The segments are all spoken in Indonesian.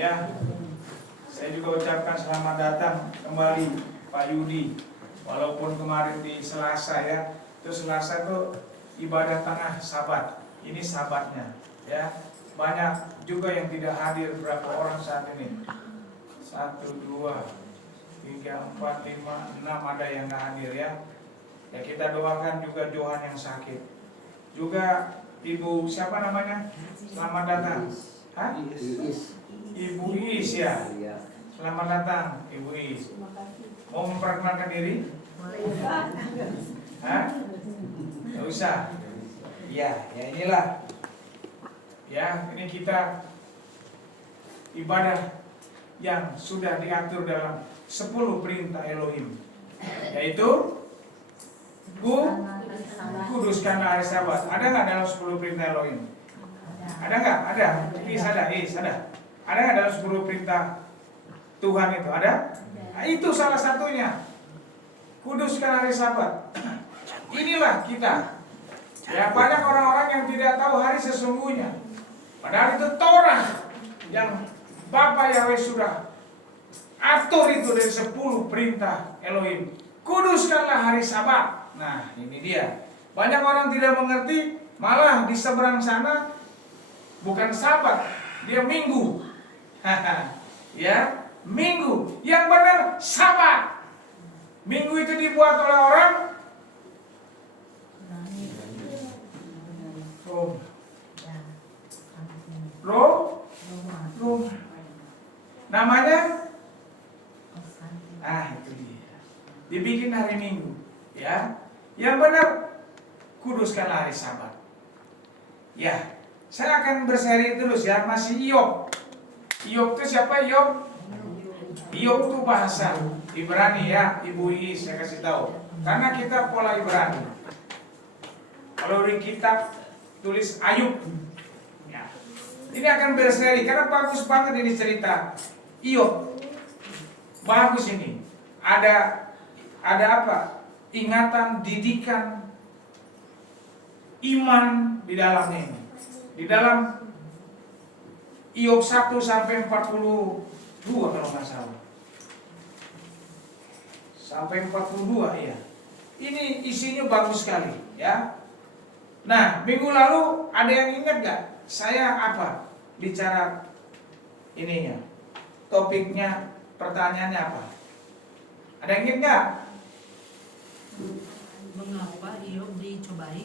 Ya, saya juga ucapkan selamat datang kembali Pak Yudi. Walaupun kemarin di Selasa ya, itu Selasa itu ibadah tengah Sabat. Ini Sabatnya, ya. Banyak juga yang tidak hadir. Berapa orang saat ini? 1, 2, 3, 4, 5, 6 ada yang nggak hadir ya. Ya kita doakan juga Johan yang sakit. Juga Ibu siapa namanya? Selamat datang. Hah? Ibu Is ya. Selamat datang Ibu Is. Mau memperkenalkan diri? Hah? Gak usah. Ya inilah. Ya, ini kita ibadah yang sudah diatur dalam 10 perintah Elohim. Yaitu kuduskan hari Sabat. Ada nggak dalam 10 perintah Elohim? Ada nggak? Ada. Ada. Ada nggak dalam 10 perintah Tuhan itu? Ada? Nah, itu salah satunya. Kuduskan hari Sabat. Inilah kita. Ya, banyak orang-orang yang tidak tahu hari sesungguhnya. Padahal itu Torah yang Bapa Yahweh sudah atur itu dari 10 perintah Elohim. Kuduskanlah hari Sabat. Nah, ini dia. Banyak orang tidak mengerti, malah di seberang sana bukan Sabat, dia Minggu. Ya, Minggu. Yang benar Sabat. Minggu itu dibuat oleh orang Roma. Namanya itu dia. Dibikin hari Minggu, ya. Yang benar kuduskanlah hari Sabat. Ya, saya akan berseri terus ya, masih Iyob. Iyob itu siapa Iyob? Iyob itu bahasa Ibrani ya, Ibu Is saya kasih tahu. Karena kita pola Ibrani. Kalau di kitab tulis Ayub. Ya. Ini akan berseri karena bagus banget ini cerita Iyob. Bagus ini. Ada apa? Ingatan, didikan, iman di dalamnya ini. Di dalam Iyob 1 sampai 42 kalau nggak salah. Sampai 42 ya. Ini isinya bagus sekali ya. Nah, minggu lalu ada yang ingat gak? Saya apa? Bicara ininya. Topiknya, pertanyaannya apa? Ada yang ingat gak? Mengapa Iyob dicobai?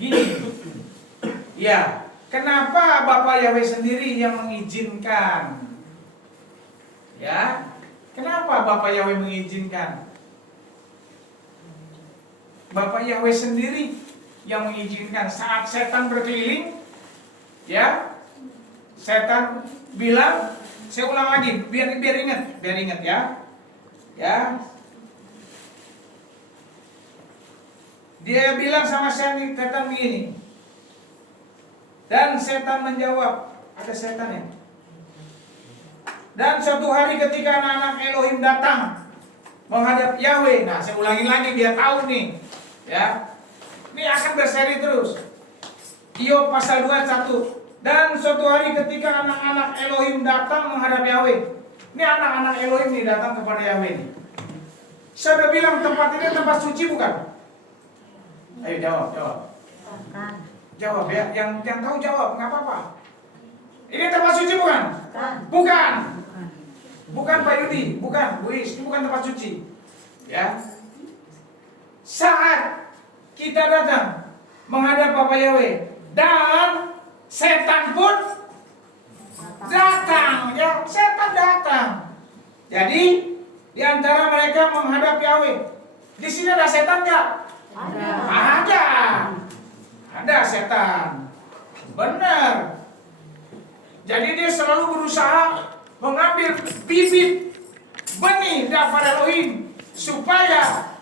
Gini. Ya, kenapa Bapak Yahweh sendiri yang mengizinkan? Ya, kenapa Bapak Yahweh mengizinkan? Bapak Yahweh sendiri yang mengizinkan saat setan berkeliling, ya, setan bilang, saya ulang lagi, biar ingat ya. Dia bilang sama setan begini, dan setan menjawab, ada setan ya. Dan suatu hari ketika anak-anak Elohim datang menghadap Yahweh, nah saya ulangin lagi biar tahu nih. Ya, ini akan berseri terus. Iyob pasal 21. Dan suatu hari ketika anak-anak Elohim datang menghadap Yahweh. Ini anak-anak Elohim nih datang kepada Yahweh nih. Saya udah bilang tempat ini tempat suci bukan? Ayo jawab. Jawab ya, yang tahu jawab, nggak apa-apa. Ini tempat suci bukan? Bukan Pak Yudi, bukan Bu Is, ini bukan tempat suci. Ya. Saat kita datang menghadap Bapak Yahweh dan setan pun datang, ya, setan datang. Jadi di antara mereka menghadap Yahweh. Di sini ada setan nggak? Ada setan. Benar. Jadi dia selalu berusaha mengambil bibit benih dafar Elohim supaya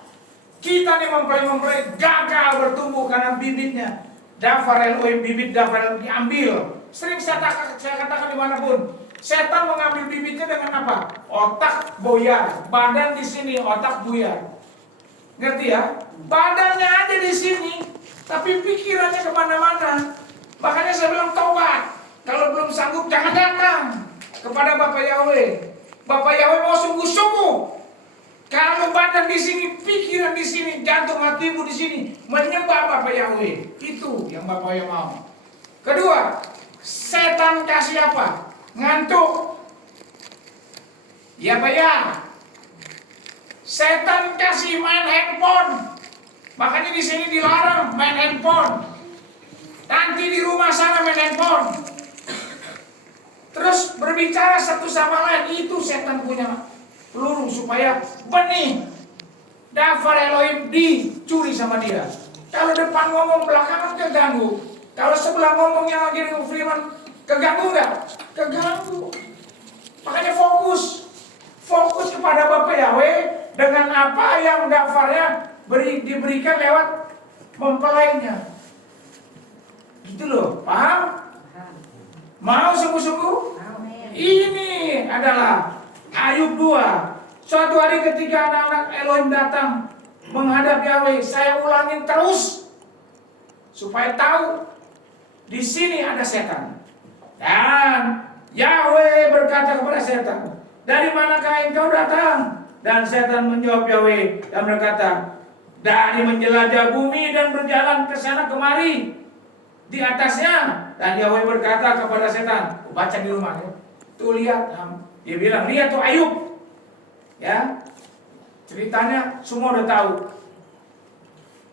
kita nih mempelai gagal bertumbuh karena bibitnya. Dafar Elohim, bibit dafar diambil. Sering saya katakan dimanapun, setan mengambil bibitnya dengan apa? Otak buyar, badan di sini, otak buyar. Ngerti ya? Badannya aja di sini, tapi pikirannya kemana-mana. Makanya saya bilang tobat. Kalau belum sanggup jangan datang. kepada Bapak Yahweh. Bapak Yahweh mau sungguh-sungguh. Kalau badan di sini, pikiran di sini, jantung hatimu di sini menyembah Bapak Yahweh. Itu yang Bapak Yahweh mau. Kedua, setan kasih apa? Ngantuk. Ya Pak ya. Setan kasih main handphone. Makanya di sini dilarang main handphone. Nanti di rumah sana main handphone. Terus berbicara satu sama lain, itu setan punya peluru supaya benih dafar Elohim dicuri sama dia. Kalau depan ngomong, belakangan keganggu. Kalau sebelah ngomongnya lagi dengan firman, keganggu nggak? Keganggu. Makanya fokus kepada Bapak Yahweh dengan apa yang dafarnya diberikan lewat mempelainya. Gitu loh, paham? Mau sungguh-sungguh? Ini adalah Ayub 2. Suatu hari ketika anak-anak Elohim datang menghadap Yahweh, saya ulangin terus supaya tahu di sini ada setan. Dan Yahweh berkata kepada setan, dari manakah engkau datang? Dan setan menjawab Yahweh dan berkata, dari menjelajah bumi dan berjalan ke sana kemari di atasnya. Dan Yahweh berkata kepada setan, baca di rumah ya. Tuh lihat, dia bilang, lihat tuh Ayub. Ya, ceritanya semua udah tahu.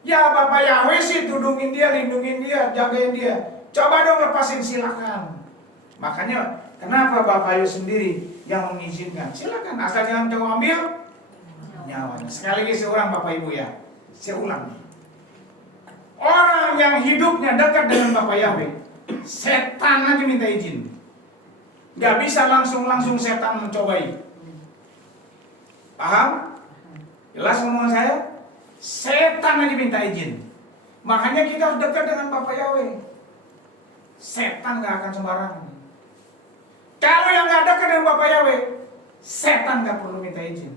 Ya Bapak Yahweh sih tudungin dia, lindungin dia, jagain dia. Coba dong lepasin, silakan. Makanya kenapa Bapak Yahweh sendiri yang mengizinkan? Silakan, asal jangan kau ambil nyawanya. Sekali lagi seorang Bapak Ibu ya, saya ulang. Orang yang hidupnya dekat dengan Bapak Yahweh, setan aja minta izin. Gak bisa langsung setan mencobai. Paham? Jelas omongan saya? Setan aja minta izin. Makanya kita harus dekat dengan Bapak Yahweh. Setan gak akan sembarangan. Kalau yang gak dekat dengan Bapak Yahweh, setan gak perlu minta izin.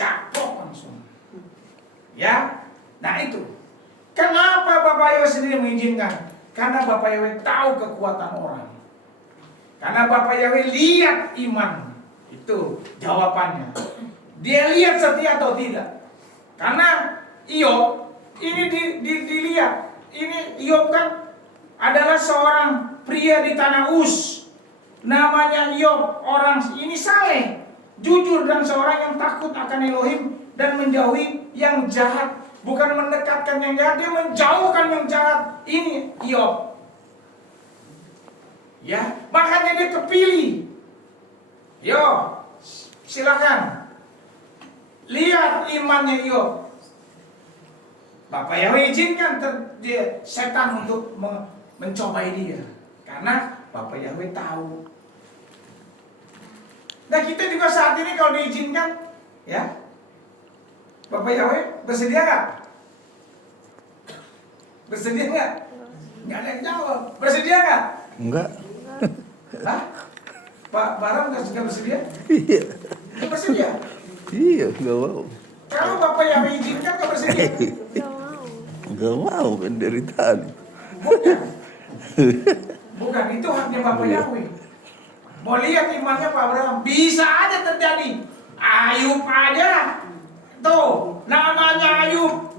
Caplok langsung. Ya? Nah itu. Kenapa Bapak Yahweh sendiri mengizinkan? Karena Bapak Yahweh tahu kekuatan orang. Karena Bapak Yahweh lihat iman. Itu jawabannya. Dia lihat setia atau tidak. Karena Iyop ini dilihat. Ini Iyop kan adalah seorang pria di tanah Uz. Namanya Iyop. Orang ini saleh, jujur, dan seorang yang takut akan Elohim dan menjauhi yang jahat. Bukan mendekatkan yang jahat, dia menjauhkan yang jahat. Ini Iyop. Ya, makanya dia kepilih. Yo, silakan. Lihat imannya Iyop. Bapak Yahweh izinkan dia setan untuk mencobai dia. Karena Bapak Yahweh tahu. Nah kita juga saat ini kalau diizinkan, ya, Bapak Yahweh bersedia nggak? Bersedia nggak? Nggak ada yang jawab. Bersedia nggak? Enggak. Hah? Pak Baram nggak bersedia? Iya. Nggak bersedia? Iya, enggak mau. Kalau Bapak Yahweh izinkan nggak bersedia? Enggak mau kan dari tadi. Bukan, itu haknya Bapak Yahweh. Mau lihat imannya Pak Abraham, bisa aja terjadi. Ayub aja, tuh namanya Ayub.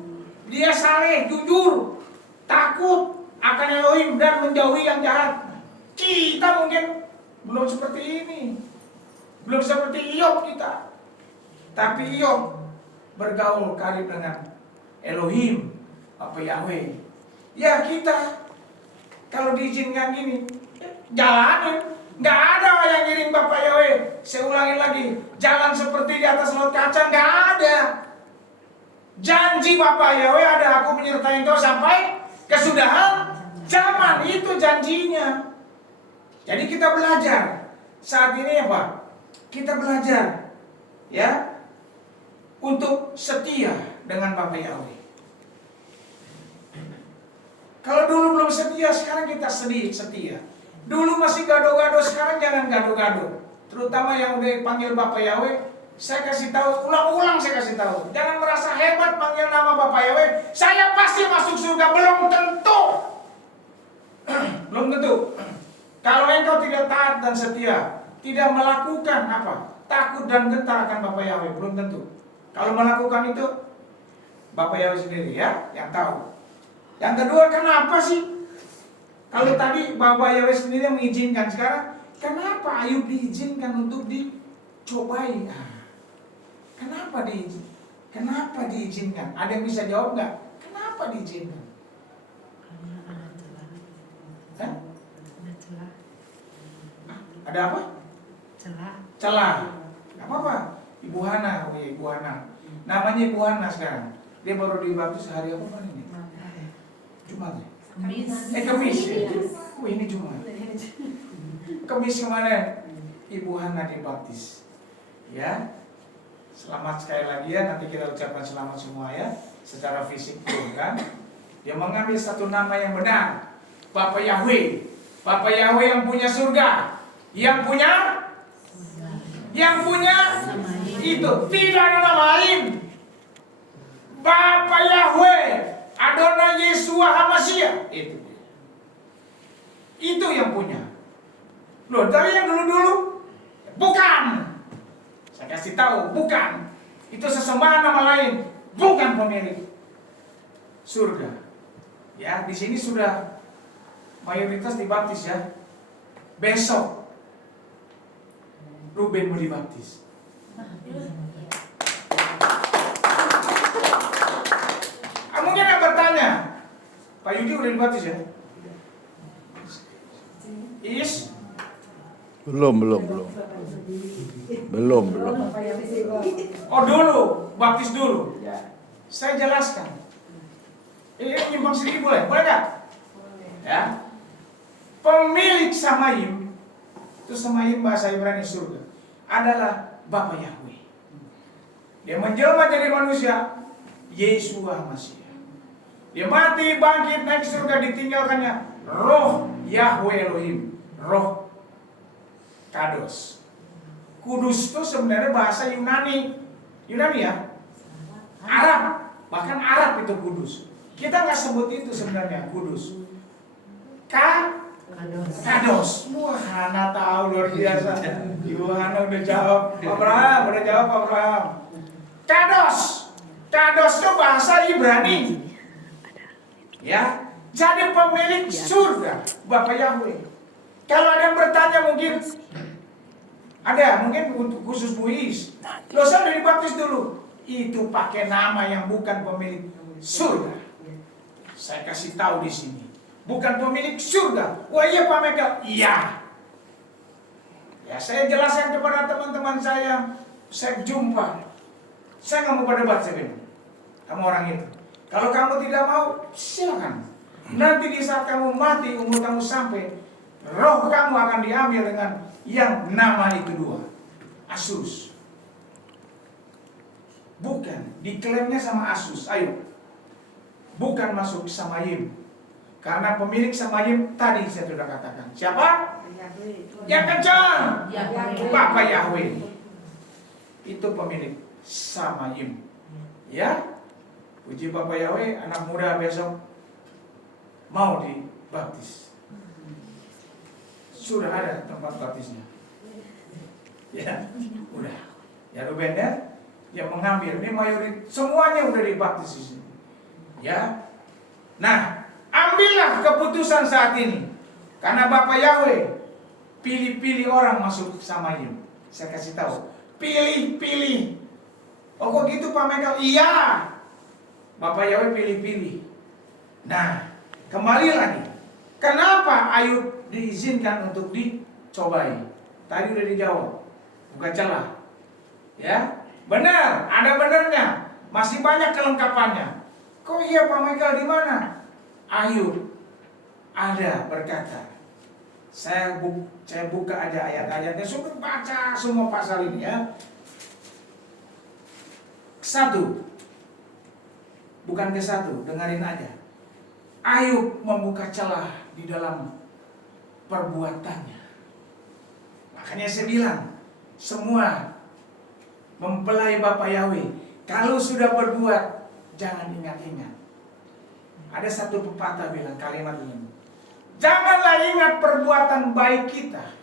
Dia saleh, jujur, takut akan Elohim dan menjauhi yang jahat. Kita mungkin belum seperti ini, belum seperti Iyop kita. Tapi Iyop bergaul karib dengan Elohim, Bapak Yahweh. Ya kita kalau diizinkan gini, jalanin. Nggak ada yang ngiring Bapak Yahweh. Saya ulangin lagi, jalan seperti di atas laut kaca, nggak ada. Janji Bapak Yahweh ada, aku menyertai engkau sampai kesudahan zaman. Itu janjinya. Jadi kita belajar saat ini ya Pak. Kita belajar ya untuk setia dengan Bapak Yahweh. Kalau dulu belum setia, sekarang kita setia. Dulu masih gado-gado, sekarang jangan gado-gado. Terutama yang udah panggil Bapak Yahweh, saya kasih tahu, ulang-ulang saya kasih tahu. Jangan merasa hebat panggil nama Bapak Yahweh. Saya pasti masuk surga, belum tentu. Belum tentu. Kalau engkau tidak taat dan setia, tidak melakukan apa? Takut dan gentar akan Bapa Yahweh, belum tentu. Kalau melakukan itu, Bapa Yahweh sendiri ya, yang tahu. Yang kedua, kenapa sih? Kalau tadi Bapa Yahweh sendiri yang mengizinkan, sekarang kenapa Ayub diizinkan untuk dicobai? Kenapa diizinkan? Kenapa diizinkan? Ada yang bisa jawab nggak? Kenapa diizinkan? Karena ada celah. Hah? Ada celah. Ada apa? Celah. Celah. Gak apa-apa. Ibu Hana, oh iya, Ibu Hana. Namanya Ibu Hana sekarang. Dia baru dibaptis hari apa kan ini? Jumat ya? Kemis. Kemis ya? Oh ini Jumat. Kemis kemarin Ibu Hana dibaptis. Ya. Selamat sekali lagi ya, nanti kita ucapkan selamat semua ya. Secara fisik pun kan. Dia mengambil satu nama yang benar. Bapa Yahweh. Bapa Yahweh yang punya surga. Yang punya itu tidak ada nama lain. Bapa Yahweh, Adonai Yeshua HaMashiach. Itu yang punya. Loh, dari yang dulu-dulu bukan. Saya kasih tahu, bukan. Itu sesembahan nama lain, bukan pemilik surga. Ya, di sini sudah mayoritas dibaptis ya. Besok Ruben mau dibaptis. Mungkin yang bertanya, Pak Yudi udah dibaptis ya? Is? Belum. Oh dulu, baptis dulu. Saya jelaskan. Ini nyimpang sedikit boleh? Boleh nggak? Ya. Pemilik Samayim, itu Samayim bahasa Ibrani surga, adalah Bapa Yahweh. Dia menjelma jadi manusia, Yeshua HaMashiach. Dia mati, bangkit, naik ke surga, ditinggalkannya Roh Yahweh Elohim, Roh Kados. Kudus itu sebenarnya bahasa Yunani ya, Arab, bahkan Arab itu kudus. Kita nggak sebut itu sebenarnya kudus. Kados. Wah, Hana tahu luar biasa. Ibu Hana udah jawab, Abraham. Kados itu bahasa Ibrani. Ya, jadi pemilik surga, Bapa Yahweh. Kalau ada yang bertanya mungkin untuk khusus Muis. Dosa udah dibaptis dulu. Itu pakai nama yang bukan pemilik surga. Saya kasih tahu di sini. Bukan pemilik surga. Wah iya Pak Mega. Iya. Ya saya jelaskan kepada teman-teman saya jumpa. Saya nggak mau berdebat saya bilang. Kamu orang itu. Kalau kamu tidak mau, silakan. Nanti di saat kamu mati, umur kamu sampai, roh kamu akan diambil dengan yang nama itu dua. Asus. Bukan. Diklaimnya sama Asus. Ayo. Bukan masuk Samayim. Karena pemilik Samayim tadi saya sudah katakan. Siapa? Yang kencang. Bapa Yahweh. Itu pemilik Samayim. Ya. Puji Bapa Yahweh, anak muda besok mau dibaptis. Sudah ada tempat baptisnya. Ya, udah. Ya Ruben ya, yang mengambil ini mayoritas semuanya udah dibaptis di sini. Ya. Nah, ambillah keputusan saat ini. Karena Bapa Yahweh pilih-pilih orang masuk Samayim. Saya kasih tahu. Pilih-pilih. Oh kok gitu Pak Michael? Iya. Bapak Yahweh pilih-pilih. Nah, kembali lagi. Kenapa Ayub diizinkan untuk dicobai? Tadi udah dijawab. Bukan celah. Ya, benar. Ada benarnya. Masih banyak kelengkapannya. Kok iya Pak Michael di mana? Ayub ada berkata. Saya buka aja ayat-ayatnya. Sudah baca semua pasal ini ya. 1. Bukan ke 1, dengerin aja. Ayub membuka celah di dalam perbuatannya. Makanya saya bilang, semua mempelai Bapa Yahweh, kalau sudah berbuat, jangan ingat-ingat. Ada satu pepatah bilang kalimat ini. Janganlah ingat perbuatan baik kita,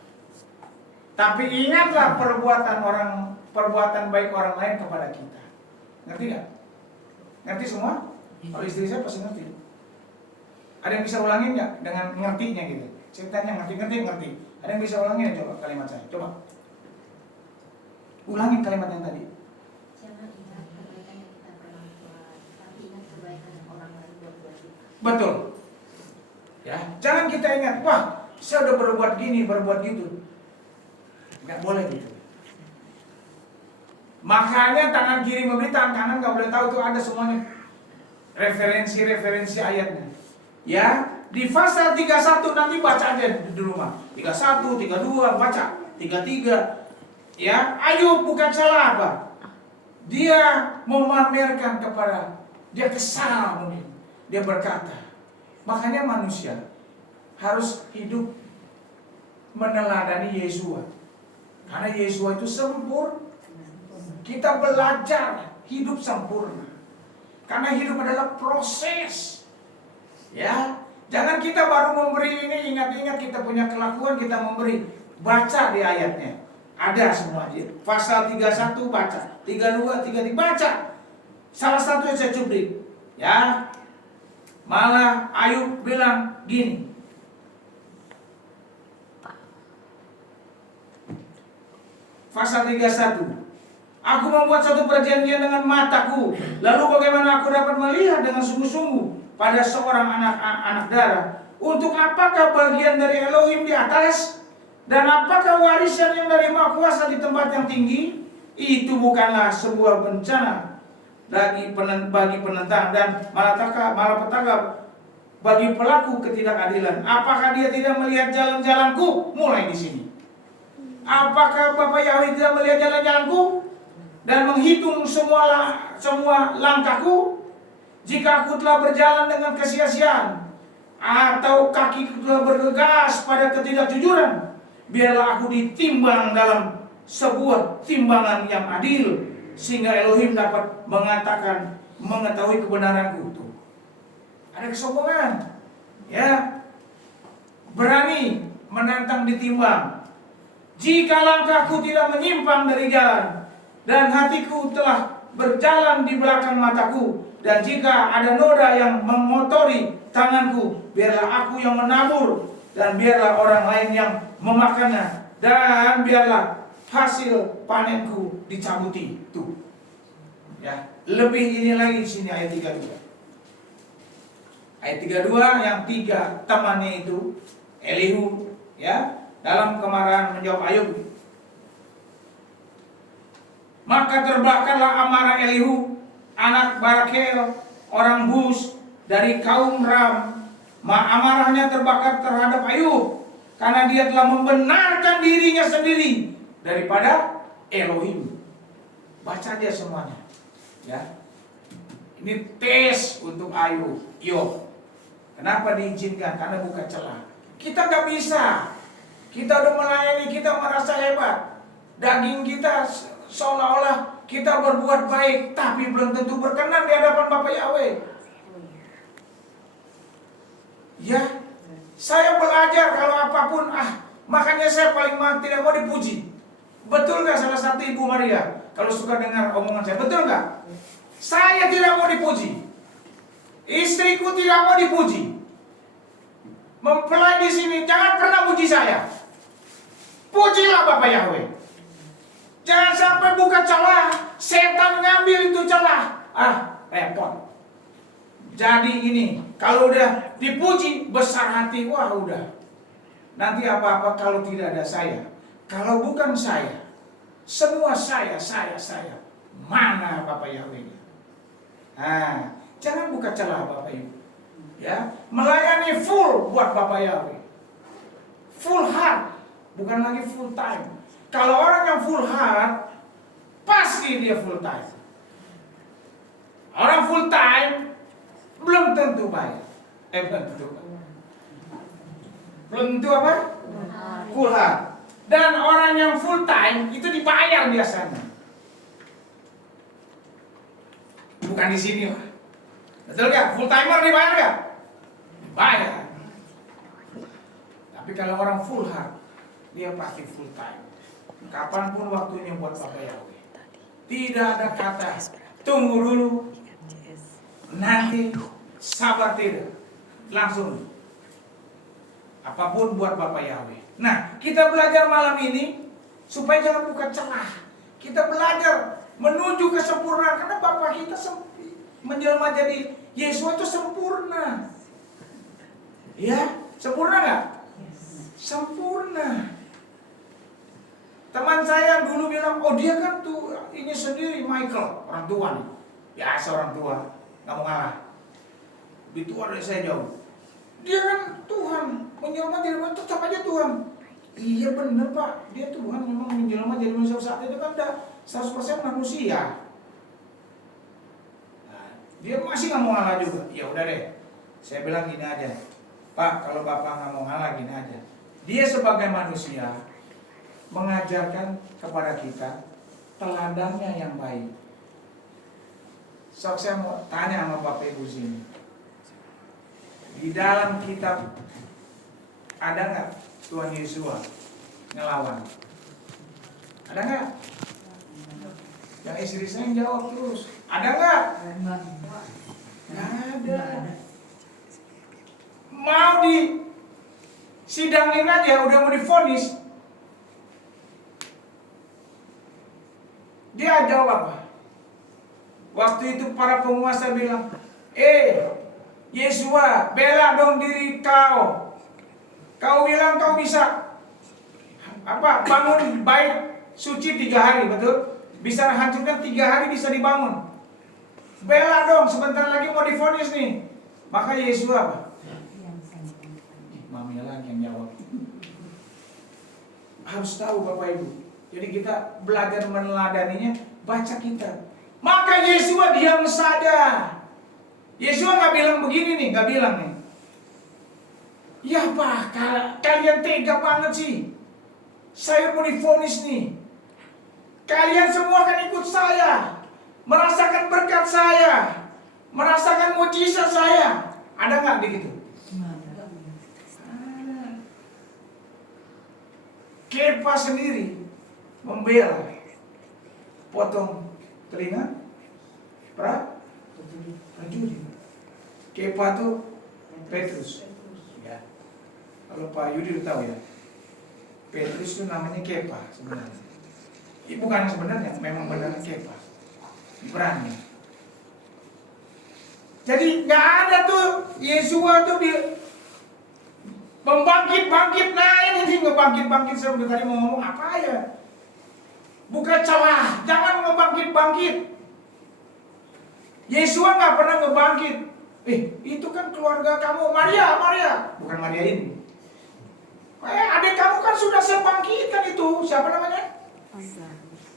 tapi ingatlah perbuatan baik orang lain kepada kita. Ngerti nggak? Ngerti semua? Kalau istri saya pasti ngerti. Ada yang bisa ulangin nggak dengan ngertinya gitu? Saya tanya ngerti. Ada yang bisa ulangin ya, coba kalimat saya. Coba ulangin kalimat yang tadi. Jangan ingat kebaikan yang kita pernah buat, tapi ingat kebaikan yang orang lain buat kita. Betul. Ya, jangan kita ingat, wah, saya udah berbuat gini, berbuat gitu. Nggak boleh gitu. Makanya tangan kiri memberi, tangan kanan nggak boleh tahu, tuh ada semuanya referensi ayatnya. Ya, di pasal 31 nanti baca aja di rumah. 31, 32 baca, 33. Ya, Ayub bukan salah apa? Dia memamerkan kepada, dia kesal mungkin. Dia berkata, makanya manusia harus hidup meneladani Yesua. Karena Yesua itu sempurna. Kita belajar hidup sempurna. Karena hidup adalah proses. Ya, jangan kita baru memberi ini, ingat-ingat kita punya kelakuan, kita memberi. Baca di ayatnya. Ada semua. Pasal 31 baca, 32, 33 baca. Salah satu yang saya cuplik. Ya. Malah Ayub bilang gini. Pasal 31. Aku membuat suatu perjanjian dengan mataku. Lalu bagaimana aku dapat melihat dengan sungguh-sungguh pada seorang anak darah? Untuk apakah bagian dari Elohim di atas? Dan apakah warisan yang dari Maha Kuasa di tempat yang tinggi? Itu bukanlah sebuah bencana bagi penentang dan malapetaka bagi pelaku ketidakadilan. Apakah dia tidak melihat jalan-jalanku? Mulai di sini. Apakah Bapak Yahweh tidak melihat jalan-jalanku dan menghitung semua langkahku? Jika aku telah berjalan dengan kesia-siaan atau kakiku telah bergegas pada ketidakjujuran, biarlah aku ditimbang dalam sebuah timbangan yang adil, sehingga Elohim dapat mengetahui kebenaranku. Tuh. Ada kesombongan, ya, berani menantang ditimbang. Jika langkahku tidak menyimpang dari jalan, dan hatiku telah berjalan di belakang mataku, dan jika ada noda yang mengotori tanganku, biarlah aku yang menabur, dan biarlah orang lain yang memakannya, dan biarlah hasil panenku dicabuti. Tuh. Ya, lebih ini lagi di sini ayat 32. Ayat 32 yang 3 temannya itu Elihu, ya, dalam kemarahan menjawab Ayub. Maka terbakarlah amarah Elihu, anak Barakel, orang Bus dari kaum Ram. Amarahnya terbakar terhadap Ayub karena dia telah membenarkan dirinya sendiri daripada Elohim. Baca dia semuanya, ya. Ini tes untuk Ayub. Kenapa diizinkan? Karena buka celah. Kita nggak bisa. Kita udah melayani, kita merasa hebat. Daging kita seolah-olah kita berbuat baik, tapi belum tentu berkenan di hadapan Bapak Yahweh. Ya, saya belajar kalau apapun, makanya saya paling tidak mau dipuji. Betul nggak salah satu Ibu Maria? Kalau suka dengar omongan saya, betul nggak? Saya tidak mau dipuji. Istriku tidak mau dipuji. Mempelai di sini jangan pernah puji saya. Pujilah Bapak Yahweh. Jangan sampai buka celah, setan ngambil itu celah. Repot. Jadi ini, kalau udah dipuji besar hati, wah udah. Nanti apa-apa kalau tidak ada saya. Kalau bukan saya, semua saya. Mana Bapak Yahweh? Jangan buka celah Bapak Ibu. Ya, melayani full buat Bapak Yahweh. Full heart, bukan lagi full time. Kalau orang yang full heart, pasti dia full time. Orang full time belum tentu baik. Belum tentu apa? Full heart. Dan orang yang full time itu dibayar biasanya. Bukan di sini, Pak. Betul gak? Full timer dibayar gak? Dibayar. Tapi kalau orang full heart, dia pasti full time. Kapanpun waktunya buat Bapak Yahweh. Tidak ada kata tunggu dulu, nanti, sabar, tidak. Langsung. Apapun buat Bapak Yahweh. Nah, kita belajar malam ini supaya jangan buka celah. Kita belajar menuju kesempurnaan karena Bapak kita menjelma jadi Yesus itu sempurna. Ya, sempurna nggak? Sempurna. Teman saya dulu bilang, oh dia kan tuh ini sendiri Michael, orang tua nih. Biasa orang tua, nggak mau ngalah. Lebih tua dari saya jauh. Dia kan Tuhan, menjelma jadi manusia tetap aja Tuhan. Iya bener Pak, dia Tuhan memang menjelma jadi manusia saat itu kan udah 100% manusia. Nah, dia masih nggak mau ngalah juga. Ya udah deh, saya bilang gini aja, Pak kalau Bapak nggak mau ngalah gini aja. Dia sebagai manusia mengajarkan kepada kita teladannya yang baik. Sok saya mau tanya sama Bapak Ibu sini. Di dalam kitab ada nggak Tuhan Yesus ngelawan? Ada nggak? Yang istri saya yang jawab terus. Ada nggak? Nggak ada. Mau di sidangin aja, udah mau divonis. Dia jawab apa? Waktu itu para penguasa bilang, Yesua, bela dong diri kau. Kau bilang kau bisa bangun bait suci 3 hari, betul? Bisa hancurkan 3 hari bisa dibangun. Bela dong, sebentar lagi mau divonis nih. Maka Yesua apa? Mami lagi yang jawab. Harus tahu Bapak Ibu. Jadi kita belajar meneladaninya, baca kita. Maka Yesua diam saja. Yesua nggak bilang begini nih, nggak bilang nih. Ya Pak, kalian tega banget sih. Saya mau divonis nih. Kalian semua akan ikut saya, merasakan berkat saya, merasakan mujizat saya. Ada nggak begitu? Kepa sendiri membela, potong telinga prajurit. Kepa tuh Petrus. Ya. Kalau Pak Yudi udah tahu ya, Petrus itu namanya Kepa sebenarnya. Ini bukan sebenarnya, memang benar Kepa. Berani. Jadi nggak ada tuh Yesua tuh di membangkit-bangkit, nah ini ngebangkit-bangkit. Saya udah tadi mau ngomong apa ya? Buka celah, jangan ngebangkit-bangkit. Yesua nggak pernah ngebangkit. Itu kan keluarga kamu, Maria, bukan Maria ini. Adik kamu kan sudah saya bangkitkan itu. Siapa namanya?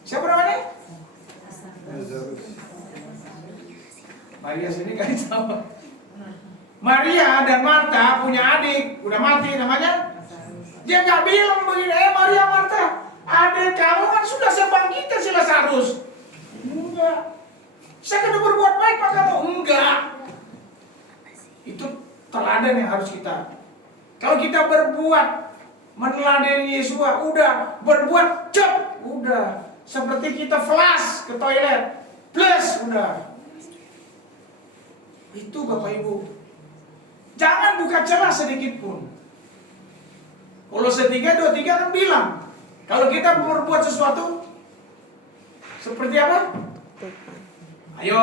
Siapa namanya? Maria sini kan sama. Maria dan Marta punya adik, udah mati namanya. Dia nggak bilang begini, Maria, Marta, adik kamu kan sudah saya bangkitkan si Lazarus. Enggak. Saya kan berbuat baik pak kamu. Enggak. Itu teladan yang harus kita. Kalau kita berbuat meneladani Yesus, udah berbuat cep, udah seperti kita flash ke toilet, plus udah. Itu Bapak Ibu. Jangan buka celah sedikit pun. Kolose 3:23 kan bilang, kalau kita berbuat sesuatu seperti apa? Ayo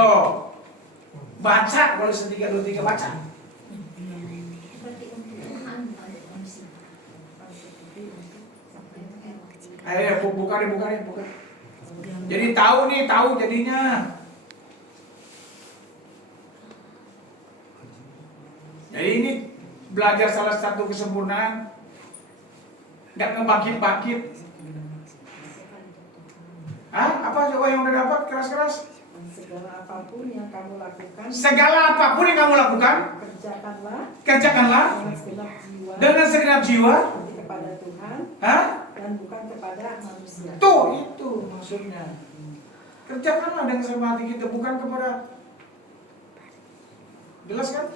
baca Kolose 3:23 baca. Ayo buka deh. Jadi tahu jadinya. Jadi ini belajar salah satu kesempurnaan, nggak ngebangkit-bangkit. Apa coba yang udah dapat keras-keras? Segala apapun yang kamu lakukan, kerjakanlah dengan segenap jiwa kepada Tuhan, dan bukan kepada manusia. Tuh itu maksudnya. Kerjakanlah dengan segenap hati kita, bukan kepada. Jelas kan?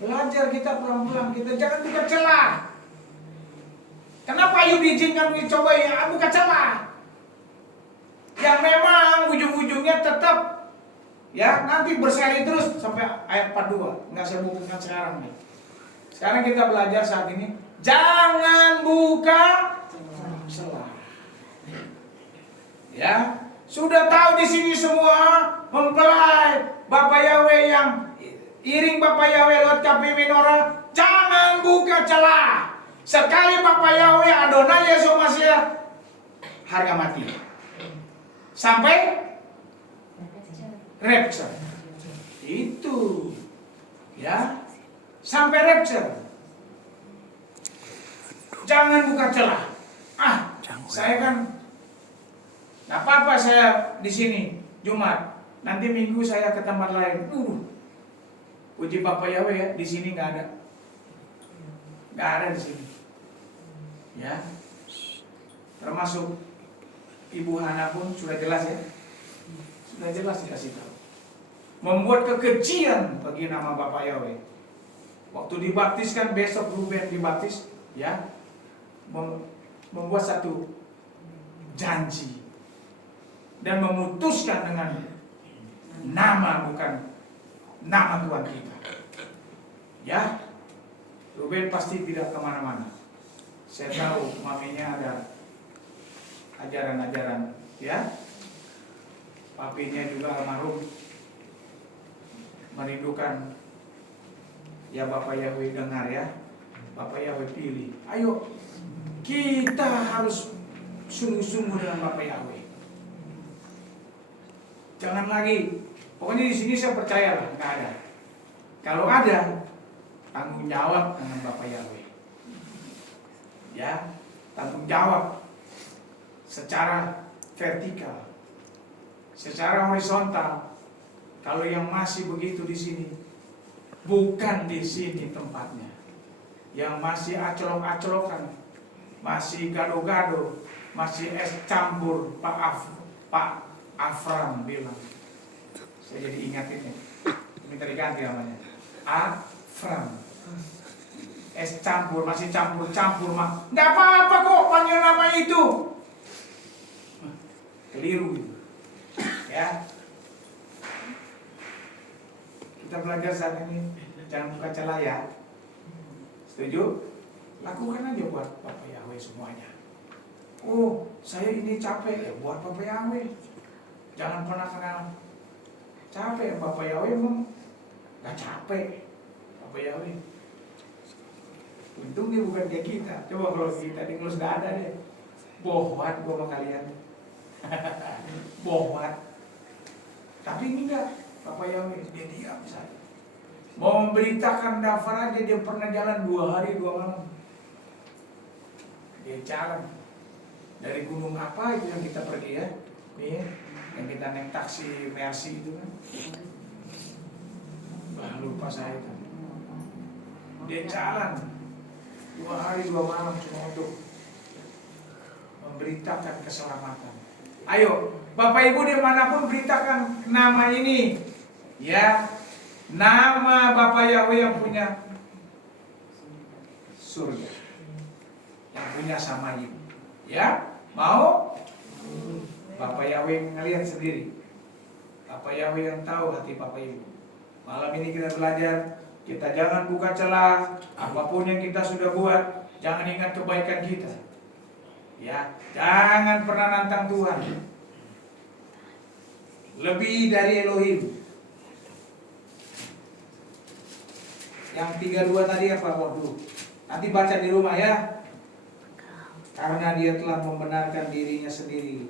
Belajar kita pelan-pelan, kita jangan buka celah. Kenapa Ayub diizinkan mencoba ya? Bukan celah. Yang memang ujung-ujungnya tetap ya nanti berseri terus sampai ayat 42. Nggak saya bukukan sekarang nih. Sekarang kita belajar saat ini. Jangan buka celah. Ya, sudah tahu di sini semua mempelai Bapak Yahweh yang iring Bapak Yahweh lewat KP Menorah. Jangan buka celah. Sekali Bapak Yahweh Adonai Yesus Masih harga mati. Sampai rapture. Itu. Ya. Sampai rapture. Jangan buka celah. Saya kan nggak apa-apa saya di sini Jumat. Nanti Minggu saya ke tempat lain. Puji Bapak Yahweh ya, di sini nggak ada. Nggak ada di sini. Ya. Termasuk Ibu Hana pun sudah jelas ya. Sudah jelas dikasih tahu. Membuat kekejian bagi nama Bapak Yahweh. Waktu dibaptiskan besok Ruben dibaptis, ya. Membuat satu janji dan memutuskan dengan nama bukan nama Tuhan kita. Ya. Ruben pasti tidak kemana-mana. Saya tahu maminya ada ajaran-ajaran, ya. Papinya juga almarhum merindukan. Ya Bapak Yahweh dengar ya. Bapak Yahweh pilih. Ayo kita harus sungguh-sungguh dengan Bapak Yahweh. Jangan lagi. Pokoknya di sini saya percaya lah nggak ada. Kalau ada tanggung jawab dengan Bapak Yahweh. Ya, tanggung jawab secara vertikal, secara horizontal. Kalau yang masih begitu di sini, bukan di sini tempatnya. Yang masih acolok-acolokan, masih gado-gado, masih es campur. Pak Afram bilang, saya jadi ingatin ya, minta diganti namanya. Afram. Es campur, masih campur-campur mah. Nggak apa-apa kok panggil nama itu. Keliru gitu. Ya. Kita belajar saat ini jangan buka celah ya. Setuju? Lakukan aja buat Bapak Yahweh semuanya. Oh, saya ini capek ya buat Bapak Yahweh. Jangan pernah kenal capek. Bapak Yahweh emang nggak capek. Bapak Yahweh. Untung dia bukan kayak kita. Coba kalau kita dikelus gak ada deh. Bohwat gua sama kalian. Bohwat. Tapi ini enggak. Bapak Yahweh dia diam saja. Mau memberitakan Dafar aja dia pernah jalan 2 hari 2 malam. Dia jalan dari gunung apa itu yang kita pergi ya? Nih, yang kita naik taksi Mercy itu kan. Lupa saya itu. Dia jalan 2 hari 2 malam cuma untuk memberitakan keselamatan. Ayo, Bapak Ibu dimanapun beritakan nama ini. Ya, nama Bapak Yahweh yang punya surga, yang punya Samayim. Ya, mau? Bapak Yahweh ngelihat sendiri. Bapak Yahweh yang tahu hati Bapak Ibu. Malam ini kita belajar. Kita jangan buka celah. Apapun yang kita sudah buat, jangan ingat kebaikan kita. Ya, jangan pernah nantang Tuhan. Lebih dari Elohim. Yang 32 tadi apa waktu? Nanti baca di rumah ya. Karena dia telah membenarkan dirinya sendiri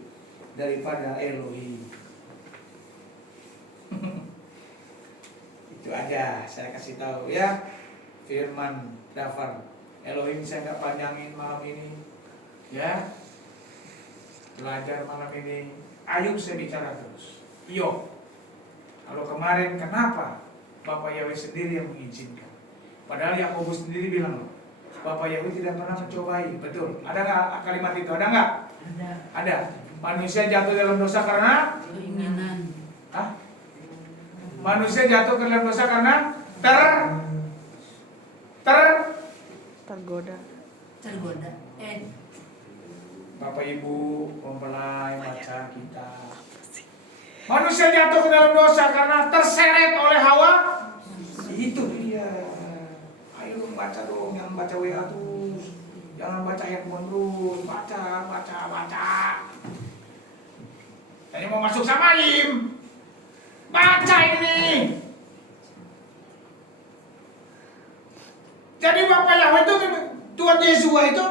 daripada Elohim. Itu aja saya kasih tahu ya. Firman Dafar. Elohim saya nggak panjangin malam ini. Ya. Belajar malam ini. Ayub saya bicara terus. Iyo. Kalau kemarin kenapa Bapak Yahweh sendiri yang mengizinkan? Padahal Yakobus sendiri bilang, Bapak Yahweh tidak pernah mencobai. Betul. Ada nggak kalimat itu? Ada nggak? Ada. Manusia jatuh dalam dosa karena keinginan. Hah? Manusia jatuh ke dalam dosa karena tergoda. Bapak Ibu mempelai baca kita. Manusia jatuh ke dalam dosa karena terseret oleh hawa. Itu dia. Ayo baca dong, jangan baca WA terus, jangan baca handphone terus, baca. Ini mau masuk Samaim, baca ini. Jadi Bapak Yahweh itu, Tuhan Yesus itu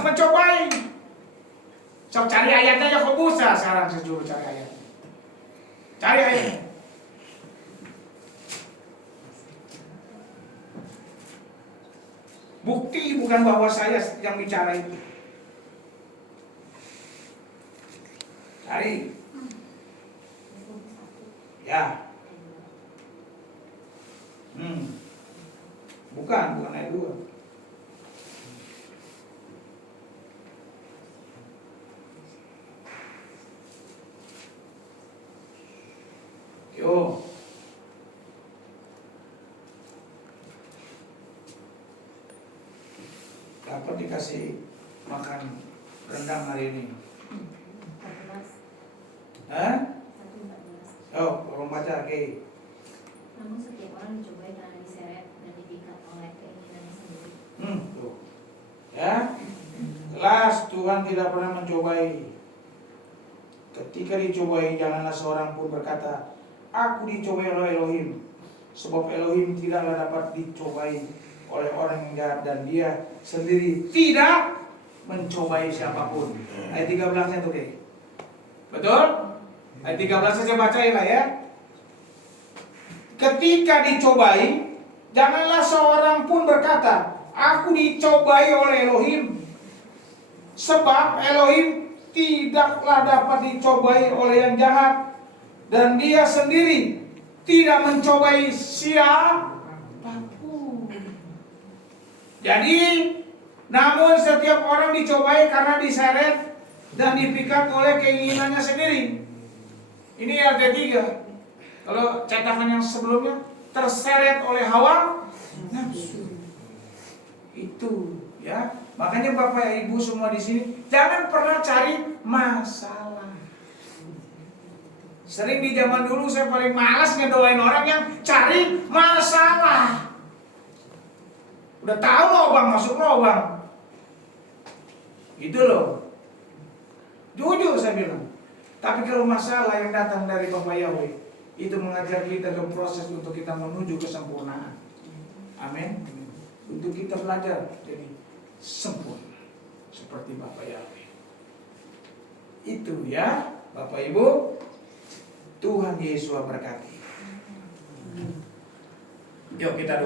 mencobai. So cari ayatnya Yakobus sekarang saya suruh cari ayat. Cari ayat. Bukti bukan bahwa saya yang bicara itu. Cari. Ya. Bukan ayat 2. Yo. Dapat dikasih makan rendang hari ini. 14. Hah? 1:14. Oh, tolong baca, oke. Namun setiap orang dicobai karena diseret dan dipikat oleh keinginannya sendiri. Tuh. Ya. Jelas Tuhan tidak pernah mencobai. Ketika dicobai, janganlah seorang pun berkata, aku dicobai oleh Elohim. Sebab Elohim tidaklah dapat dicobai oleh orang yang jahat, dan dia sendiri tidak mencobai siapapun. Ayat 13-nya tuh, deh. Betul? Ayat 13 saya bacain lah ya. Ketika dicobai, janganlah seorang pun berkata, aku dicobai oleh Elohim. Sebab Elohim tidaklah dapat dicobai oleh yang jahat, dan dia sendiri tidak mencobai siapapun. Jadi, namun setiap orang dicobai karena diseret dan dipikat oleh keinginannya sendiri. Ini ayat 3. Kalau cetakan yang sebelumnya, terseret oleh hawa nafsu. Itu ya. Makanya Bapak Ibu semua di sini jangan pernah cari masalah. Sering di zaman dulu saya paling malas ngedoain orang yang cari masalah. Udah tahu lubang masuk lubang. Gitu loh. Jujur saya bilang. Tapi kalau masalah yang datang dari Bapak Yahweh, itu mengajar kita dalam proses untuk kita menuju kesempurnaan. Amin. Untuk kita belajar jadi sempurna seperti Bapak Yahweh. Itu ya, Bapak Ibu. Tuhan Yesus berkati. Yuk kita